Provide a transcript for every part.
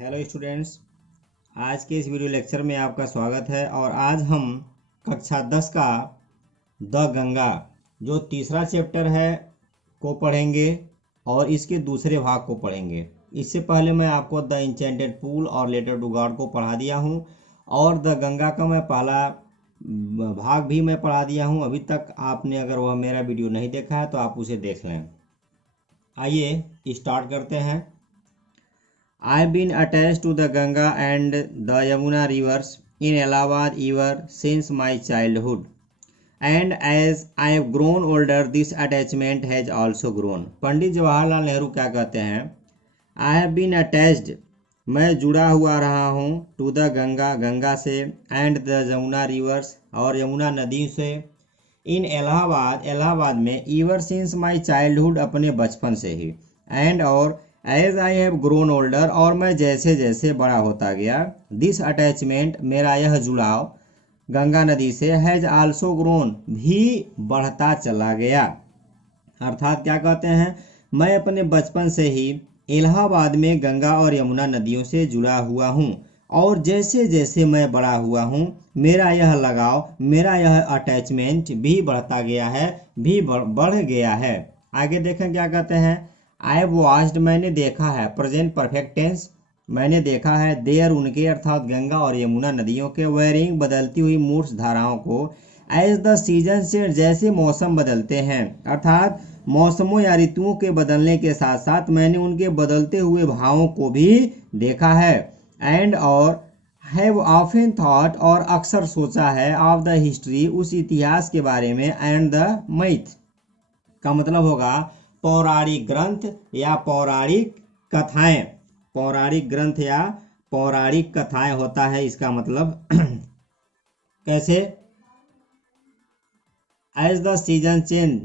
Hello students, आज के इस वीडियो लेक्चर में आपका स्वागत है। और आज हम कक्षा 10 का द गंगा जो तीसरा चैप्टर है को पढ़ेंगे और इसके दूसरे भाग को पढ़ेंगे। इससे पहले मैं आपको द इंचेंटेड पूल और लेटर टू गॉड को पढ़ा दिया हूँ और द गंगा का मैं पहला भाग भी मैं पढ़ा दिया हूँ। अभी तक आपने अगर वह मेरा वीडियो नहीं देखा है तो आप उसे देख लें। आइए स्टार्ट करते हैं। I've been attached to the Ganga and the Yamuna rivers in Allahabad ever since my childhood. And as I have grown older, this attachment has also grown. Pandit Jawaharlal Nehru क्या कहते हैं? I have been attached, मैं जुड़ा हुआ रहा हूँ, to the Ganga, Ganga से, and the Yamuna rivers, और यमुना नदी से, in इलाहाबाद, इलाहाबाद में, ever since my childhood, अपने बचपन से ही, and और as I have grown older, और मैं जैसे जैसे बड़ा होता गया, दिस अटैचमेंट, मेरा यह जुड़ाव गंगा नदी से, हैज आल्सो ग्रोन, भी बढ़ता चला गया। अर्थात क्या कहते हैं, मैं अपने बचपन से ही इलाहाबाद में गंगा और यमुना नदियों से जुड़ा हुआ हूँ और जैसे जैसे मैं बड़ा हुआ हूँ मेरा यह लगाव, मेरा यह अटैचमेंट भी बढ़ता गया है, भी बढ़ गया है। आगे देखें क्या कहते हैं। आई वॉच्ड, मैंने देखा है, प्रेजेंट परफेक्ट टेंस, मैंने देखा है, देयर, उनके, अर्थात गंगा और यमुना नदियों के, वेरिंग, बदलती हुई मूड्स, धाराओं को, एज द सीजन से, जैसे मौसम बदलते हैं, अर्थात मौसमों या ऋतुओं के बदलने के साथ साथ मैंने उनके बदलते हुए भावों को भी देखा है। एंड और हैव ऑफन थॉट, और अक्सर सोचा है, ऑफ द हिस्ट्री, उस इतिहास के बारे में, एंड द मिथ का मतलब होगा पौराणिक ग्रंथ या पौराणिक कथाएं। पौराणिक ग्रंथ या पौराणिक कथाएं होता है इसका मतलब। कैसे? एज द सीजन चेंज,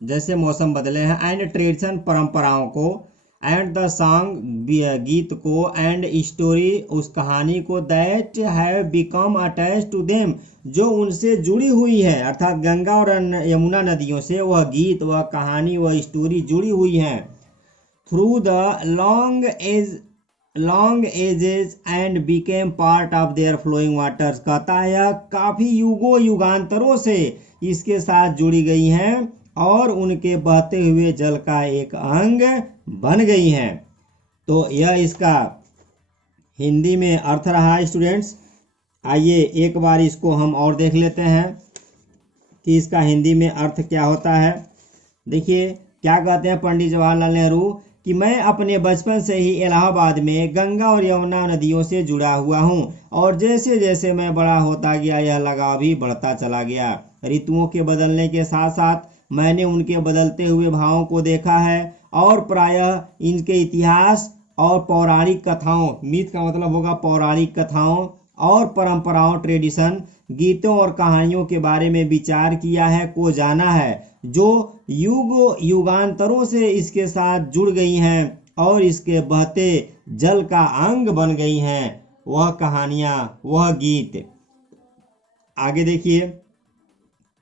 जैसे मौसम बदले हैं, एंड ट्रेडिशन, परंपराओं को, एंड द सॉन्ग, गीत को, एंड स्टोरी, उस कहानी को, that have become attach to them, जो उनसे जुड़ी हुई है, अर्थात गंगा और यमुना नदियों से वह गीत, वह कहानी, वह स्टोरी जुड़ी हुई है। Through the long ages and became part of their flowing waters, कहता है यह काफी युगांतरों से इसके साथ जुड़ी गई हैं और उनके बहते हुए जल का एक अंग बन गई हैं। तो यह इसका हिंदी में अर्थ रहा स्टूडेंट्स। आइए एक बार इसको हम और देख लेते हैं कि इसका हिंदी में अर्थ क्या होता है। देखिए क्या कहते हैं पंडित जवाहरलाल नेहरू कि मैं अपने बचपन से ही इलाहाबाद में गंगा और यमुना नदियों से जुड़ा हुआ हूँ और जैसे जैसे मैं बड़ा होता गया यह लगाव भी बढ़ता चला गया। ऋतुओं के बदलने के साथ साथ मैंने उनके बदलते हुए भावों को देखा है और प्रायः इनके इतिहास और पौराणिक कथाओं, मिथ का मतलब होगा पौराणिक कथाओं और परंपराओं, ट्रेडिशन, गीतों और कहानियों के बारे में विचार किया है, को जाना है, जो युगांतरों से इसके साथ जुड़ गई हैं और इसके बहते जल का अंग बन गई हैं, वह कहानियां, वह गीत। आगे देखिए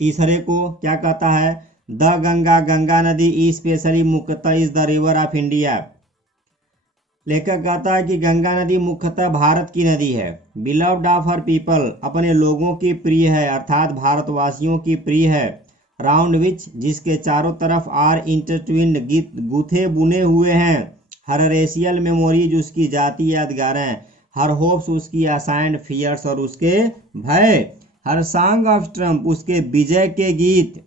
तीसरे को क्या कहता है। द गंगा, गंगा नदी, स्पेशली मुख्यतः is the river of India. लेखक कहता है कि गंगा नदी मुख्यतः भारत की नदी है। बिलव्ड ऑफ हर पीपल, अपने लोगों की प्रिय है, अर्थात भारतवासियों की प्रिय है। राउंड विच, जिसके चारों तरफ आर इंटरट्विन्ड, गुथे बुने हुए हैं। हर रेशियल मेमोरीज, उसकी जाति यादगारें। हर होप्स, उसकी असाइंड फियर्स, और उसके भय। हर सॉन्ग ऑफ ट्रम्प, उसके विजय के गीत।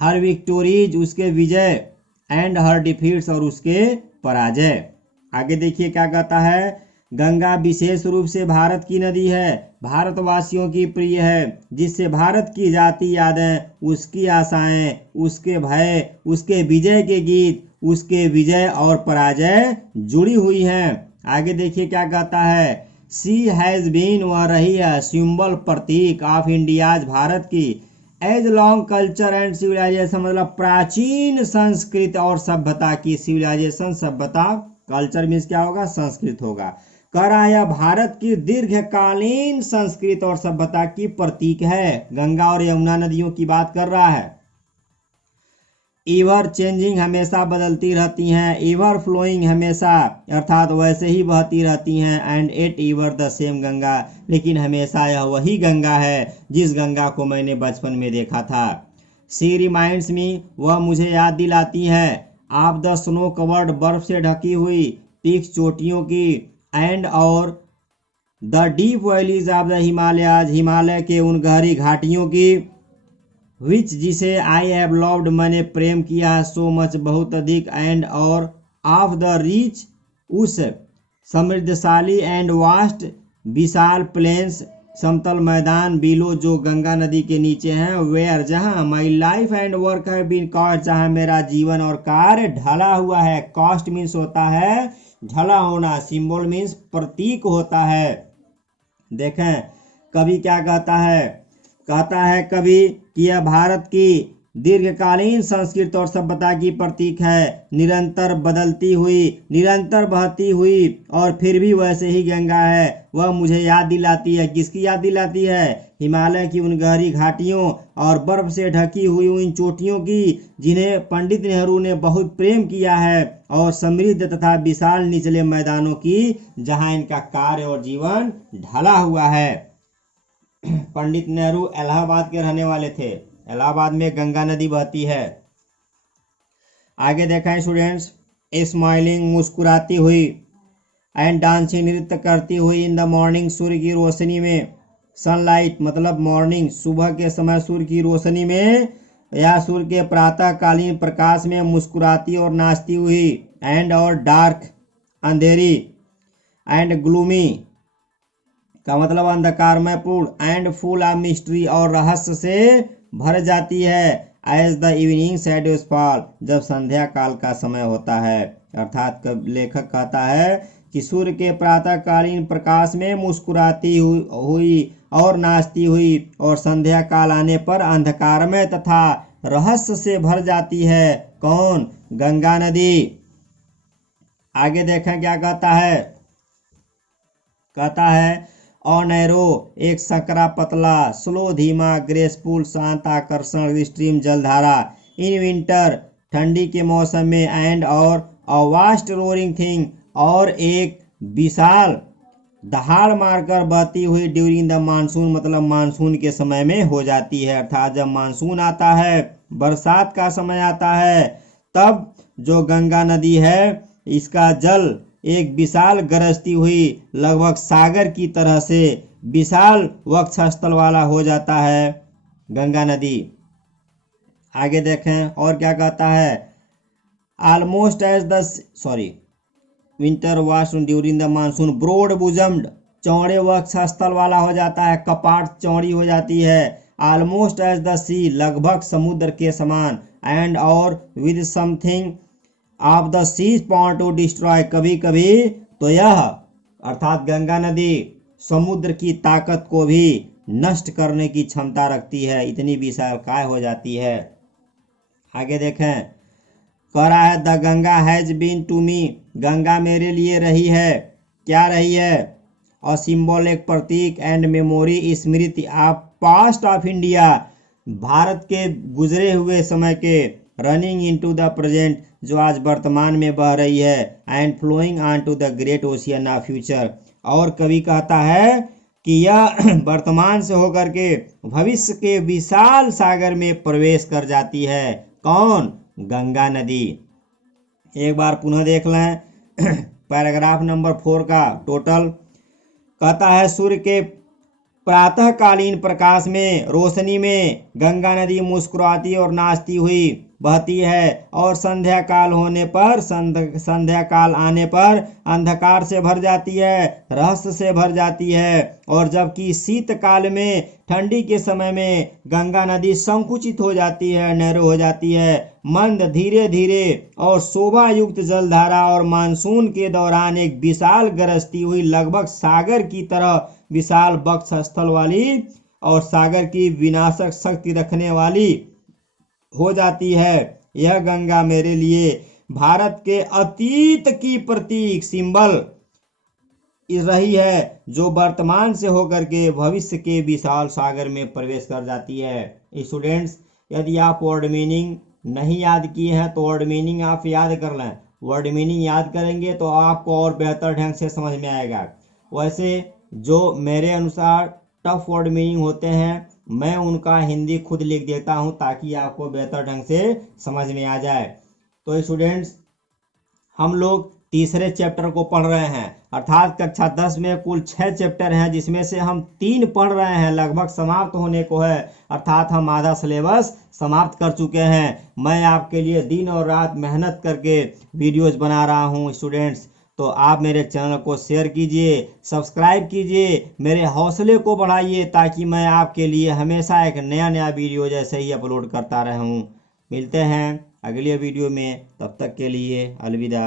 हर विक्टोरीज, उसके विजय। एंड हर डिफीट्स, और उसके पराजय। आगे देखिए क्या कहता है। गंगा विशेष रूप से भारत की नदी है, भारतवासियों की प्रिय है, जिससे भारत की जाति यादें, उसकी आशाएं, उसके भय, उसके विजय के गीत, उसके विजय और पराजय जुड़ी हुई हैं। आगे देखिए क्या कहता है। सी हैज बीन, वह रही है, सिंबल, प्रतीक, ऑफ इंडियाज, भारत की, age long culture and civilisation, मतलब प्राचीन संस्कृति और सभ्यता की, सिविलाइजेशन सभ्यता, कल्चर मीन्स क्या होगा, संस्कृत होगा। कह रहा है भारत की दीर्घकालीन संस्कृति और सभ्यता की प्रतीक है। गंगा और यमुना नदियों की बात कर रहा है। एवर चेंजिंग हमेशा बदलती रहती हैं, एवर फ्लोइंग हमेशा अर्थात वैसे ही बहती रहती हैं, and yet ever the same Ganga, लेकिन हमेशा यह वही गंगा है जिस गंगा को मैंने बचपन में देखा था। सी रिमाइंड्स मी, वह मुझे याद दिलाती है, आप द स्नो कवर्ड, बर्फ से ढकी हुई पीक्स, चोटियों की, एंड और the deep valleys of the Himalayas, Himalaya के उन गहरी घाटियों की, विच जिसे आई हैव लव्ड, मैंने प्रेम किया सो मच, बहुत अधिक, एंड और ऑफ द रिच, उस समृद्धशाली, एंड वास्ट, विशाल, प्लेन्स, समतल मैदान, बिलो जो गंगा नदी के नीचे हैं, वेयर जहां my life and work have been cast, जहां मेरा जीवन और कार्य ढला हुआ है। कॉस्ट मीन्स होता है ढला होना, सिंबल मीन्स प्रतीक होता है। देखें कवि क्या कहता है कवि कि यह भारत की दीर्घकालीन संस्कृति और सभ्यता की प्रतीक है, निरंतर बदलती हुई, निरंतर बहती हुई, और फिर भी वैसे ही गंगा है। वह मुझे याद दिलाती है, किसकी याद दिलाती है? हिमालय की उन गहरी घाटियों और बर्फ से ढकी हुई उन चोटियों की, जिन्हें पंडित नेहरू ने बहुत प्रेम किया है, और समृद्ध तथा विशाल निचले मैदानों की, जहां इनका कार्य और जीवन ढला हुआ है। पंडित नेहरू इलाहाबाद के रहने वाले थे। इलाहाबाद में गंगा नदी बहती है। आगे देखा है स्टूडेंट्स, स्माइलिंग, मुस्कुराती हुई, एंड डांसिंग, नृत्य करती हुई, इन द मॉर्निंग, सूर्य की रोशनी में, सनलाइट मतलब मॉर्निंग, सुबह के समय सूर्य की रोशनी में या सूर्य के प्रातःकालीन प्रकाश में मुस्कुराती और नाचती हुई, एंड और डार्क, अंधेरी, एंड ग्लूमी का मतलब अंधकारमय पूर्ण, एंड फुल ऑफ मिस्ट्री और रहस्य से भर जाती है, as the evening shadows fall, जब संध्या काल का समय होता है। अर्थात लेखक कहता है कि सूर्य के प्रातःकालीन प्रकाश में मुस्कुराती हुई और नाचती हुई, और संध्या काल आने पर अंधकारमय तथा रहस्य से भर जाती है। कौन? गंगा नदी। आगे देखें क्या कहता है और नैरो, एक सकरा पतला, स्लो धीमा, ग्रेसफुल शांत आकर्षण स्ट्रीम जलधारा, इन विंटर ठंडी के मौसम में, एंड और अ वास्ट रोरिंग थिंग, और एक विशाल दहाड़ मारकर बहती हुई, ड्यूरिंग द मानसून मतलब मानसून के समय में हो जाती है। अर्थात जब मानसून आता है, बरसात का समय आता है, तब जो गंगा नदी है इसका जल एक विशाल गरजती हुई लगभग सागर की तरह से विशाल वक्षस्थल वाला हो जाता है गंगा नदी। आगे देखें और क्या कहता है, almost as the winter wash during the monsoon, broad bosomed, चौड़े वक्षस्थल वाला हो जाता है, कपाट चौड़ी हो जाती है, ऑलमोस्ट एज द सी, लगभग समुद्र के समान, एंड और with something of the sea's power to destroy, कभी कभी तो यह अर्थात गंगा नदी समुद्र की ताकत को भी नष्ट करने की क्षमता रखती है, इतनी विशालकाय हो जाती है। आगे देखें, कह रहा है the Ganga has been to me, Ganga मेरे लिए रही है। क्या रही है? और सिंबल एक प्रतीक, एंड मेमोरी स्मृति of past of India, Bharat के गुजरे हुए समय के, रनिंग इनटू द प्रेजेंट जो आज वर्तमान में बह रही है, and flowing on to the great ocean of future, और कवि कहता है कि यह वर्तमान से होकर के भविष्य के विशाल सागर में प्रवेश कर जाती है। कौन? गंगा नदी। एक बार पुनः देख लें पैराग्राफ नंबर 4 का टोटल। कहता है सूर्य के प्रातःकालीन प्रकाश में, रोशनी में गंगा नदी मुस्कुराती और नाचती हुई बहती है, और संध्या काल होने पर, संध्या काल आने पर अंधकार से भर जाती है, रहस्य से भर जाती है, और जबकि शीतकाल में, ठंडी के समय में गंगा नदी संकुचित हो जाती है, नैरो हो जाती है, मंद धीरे धीरे और शोभा युक्त जलधारा, और मानसून के दौरान एक विशाल गरजती हुई लगभग सागर की तरह विशाल वक्षस्थल वाली और सागर की विनाशक शक्ति रखने वाली हो जाती है। यह गंगा मेरे लिए भारत के अतीत की प्रतीक सिंबल रही है, जो वर्तमान से होकर के भविष्य के विशाल सागर में प्रवेश कर जाती है। स्टूडेंट्स, यदि आप वर्ड मीनिंग नहीं याद किए हैं तो वर्ड मीनिंग आप याद कर लें। वर्ड मीनिंग याद करेंगे तो आपको और बेहतर ढंग से समझ में आएगा। वैसे जो मेरे अनुसार टफ वर्ड मीनिंग होते हैं मैं उनका हिंदी खुद लिख देता हूं ताकि आपको बेहतर ढंग से समझ में आ जाए। तो स्टूडेंट्स, हम लोग तीसरे चैप्टर को पढ़ रहे हैं, अर्थात कक्षा 10 में कुल 6 चैप्टर हैं जिसमें से हम 3 पढ़ रहे हैं, लगभग समाप्त होने को है, अर्थात हम आधा सिलेबस समाप्त कर चुके हैं। मैं आपके लिए दिन और रात मेहनत करके वीडियोज बना रहा हूं स्टूडेंट्स। तो आप मेरे चैनल को शेयर कीजिए, सब्सक्राइब कीजिए, मेरे हौसले को बढ़ाइए ताकि मैं आपके लिए हमेशा एक नया नया वीडियो जैसे ही अपलोड करता रहूं। मिलते हैं अगले वीडियो में, तब तक के लिए अलविदा।